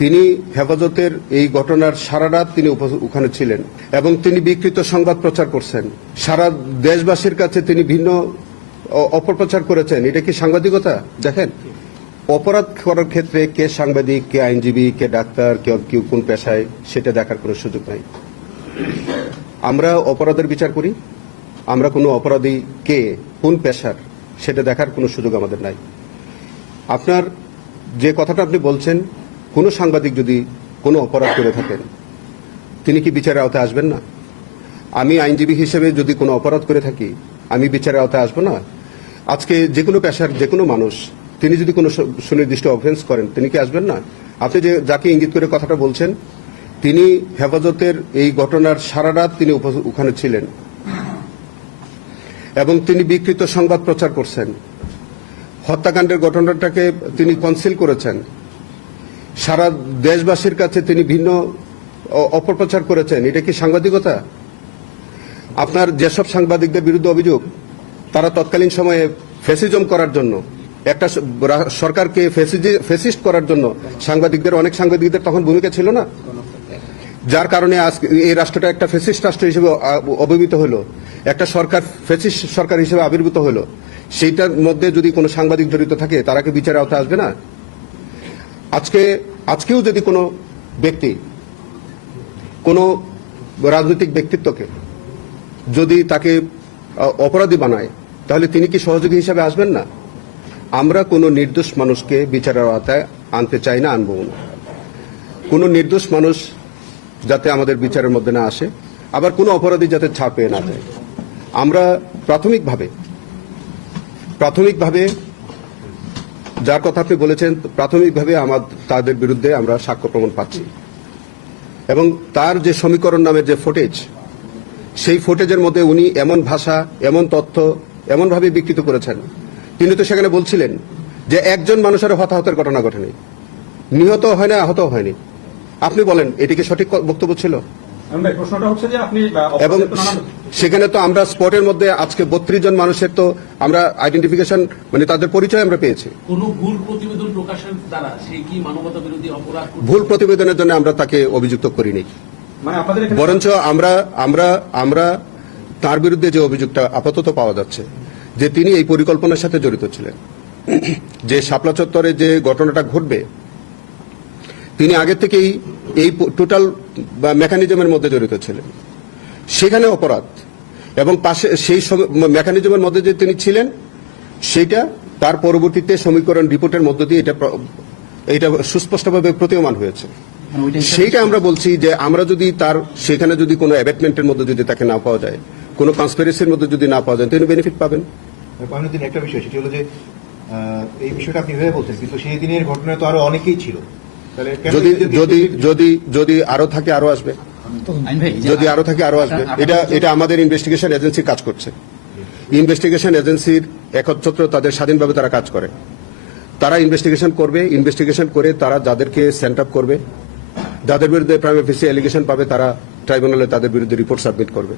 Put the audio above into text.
তিনি হেফাজতের এই ঘটনার সারা রাত তিনি ওখানে ছিলেন এবং তিনি বিকৃত সংবাদ প্রচার করছেন। সারা দেশবাসীর কাছে তিনি ভিন্ন অপপ্রচার করেছেন। এটা কি সাংবাদিকতা? দেখেন, অপরাধ করার ক্ষেত্রে কে সাংবাদিক, কে আইনজীবী, কে ডাক্তার, কেউ কোন পেশায়, সেটা দেখার কোনো সুযোগ নাই। আমরা অপরাধের বিচার করি। আমরা কোনো অপরাধী কে, কোন পেশার, সেটা দেখার কোনো সুযোগ আমাদের নাই। আপনার যে কথাটা আপনি বলছেন, কোনো সাংবাদিক যদি কোনো অপরাধ করে থাকেন, তিনি কি বিচারের আওতায় আসবেন না? আমি আইনজীবী হিসেবে যদি কোনো অপরাধ করে থাকি, আমি বিচারের আওতায় আসবো না? আজকে যে কোনো পেশার যে কোনো মানুষ, তিনি যদি কোনো সুনির্দিষ্ট অফেন্স করেন, তিনি কি আসবেন না? আপনি যে যাকে ইঙ্গিত করে কথাটা বলছেন, তিনি হেফাজতের এই ঘটনার সারা রাত তিনি ওখানে ছিলেন এবং তিনি বিকৃত সংবাদ প্রচার করছেন। হত্যাকাণ্ডের ঘটনাটাকে তিনি কনসিল করেছেন। সারা দেশবাসীর কাছে তিনি ভিন্ন অপপ্রচার করেছেন। এটা কি সাংবাদিকতা? আপনার যেসব সাংবাদিকদের বিরুদ্ধে অভিযোগ, তারা তৎকালীন সময়ে ফ্যাসিজম করার জন্য, একটা সরকারকে ফ্যাসিস্ট করার জন্য অনেক সাংবাদিকদের তখন ভূমিকা ছিল না, যার কারণে আজ এই রাষ্ট্রটা একটা ফ্যাসিস্ট রাষ্ট্র হিসেবে অভিহিত হলো, একটা সরকার ফ্যাসিস্ট সরকার হিসেবে আবির্ভূত হলো। সেইটার মধ্যে যদি কোনো সাংবাদিক জড়িত থাকে, তারা কি বিচারের আওতায় আসবে না? আজকেও যদি কোনো ব্যক্তি, কোনো রাজনৈতিক ব্যক্তিত্বকে যদি তাকে অপরাধী বানায়, তাহলে তিনি কি সহযোগী হিসেবে আসবেন না? আমরা কোনো নির্দোষ মানুষকে বিচারের আওতায় আনতে চাই না, আনবো না। কোনো নির্দোষ মানুষ যাতে আমাদের বিচারের মধ্যে না আসে, আবার কোনো অপরাধী যাতে ছাড় পেয়ে না যায়। আমরা প্রাথমিকভাবে যার কথা আপনি বলেছেন, প্রাথমিকভাবে তাদের বিরুদ্ধে আমরা সাক্ষ্য প্রমাণ পাচ্ছি এবং তার যে সমীকরণ নামের যে ফুটেজ, সেই ফুটেজের মধ্যে উনি এমন ভাষা, এমন তথ্য এমনভাবে বিকৃত করেছেন। তিনি তো সেখানে বলছিলেন যে একজন মানুষের হতাহতের ঘটনা ঘটেনি, নিহত হয় না, আহত হয়নি। আপনি বলেন, এটিকে সঠিক বক্তব্য ছিল? এবং সেখানে তো আমরা স্পটের মধ্যে আজকে 32 জন মানুষের তো আমরা আইডেন্টিফিকেশন, মানে তাদের পরিচয় আমরা পেয়েছি। ভুল প্রতিবেদন প্রকাশের দ্বারা সে কি মানবতা বিরোধী অপরাধ? ভুল প্রতিবেদনের জন্য আমরা তাকে অভিযুক্ত করিনি, বরঞ্চ আমরা তার বিরুদ্ধে যে অভিযোগটা আপাতত পাওয়া যাচ্ছে, যে তিনি এই পরিকল্পনার সাথে জড়িত ছিলেন, যে শাপলা চত্বরে যে ঘটনাটা ঘটবে, তিনি আগে থেকেই এই টোটাল মেকানিজমের মধ্যে জড়িত ছিলেন। সেখানে অপরাধ এবং পাশে সেই মেকানিজমের মধ্যে যে তিনি ছিলেন, সেইটা তার পরবর্তীতে সমীকরণ রিপোর্টের মধ্য দিয়ে এটা সুস্পষ্টভাবে প্রতীয়মান হয়েছে। সেইটা আমরা বলছি যে আমরা যদি তার সেখানে যদি কোনো অ্যাবেটমেন্টের মধ্যে যদি তাকে না পাওয়া যায়, কোনো কনস্পিরেসির মধ্যে যদি না পাওয়া যায়, তিনি বেনিফিট পাবেন। একটা বিষয়, সেটি হলো যে এই বিষয়টা আপনি ভেবে বলছেন, কিন্তু সেই দিনের ঘটনায় তো আরো অনেকেই ছিল। যদি আরো থাকে আরো আসবে, যদি আরো থাকে আরো আসবে। এটা আমাদের ইনভেস্টিগেশন এজেন্সি কাজ করছে। ইনভেস্টিগেশন এজেন্সির একচ্ছত্র তাদের স্বাধীনভাবে তারা কাজ করে। তারা ইনভেস্টিগেশন করবে, ইনভেস্টিগেশন করে তারা যাদেরকে সেন্ট আপ করবে, যাদের বিরুদ্ধে প্রাইম অফিসে অ্যালিগেশন পাবে, তারা ট্রাইব্যুনালে তাদের বিরুদ্ধে রিপোর্ট সাবমিট করবে।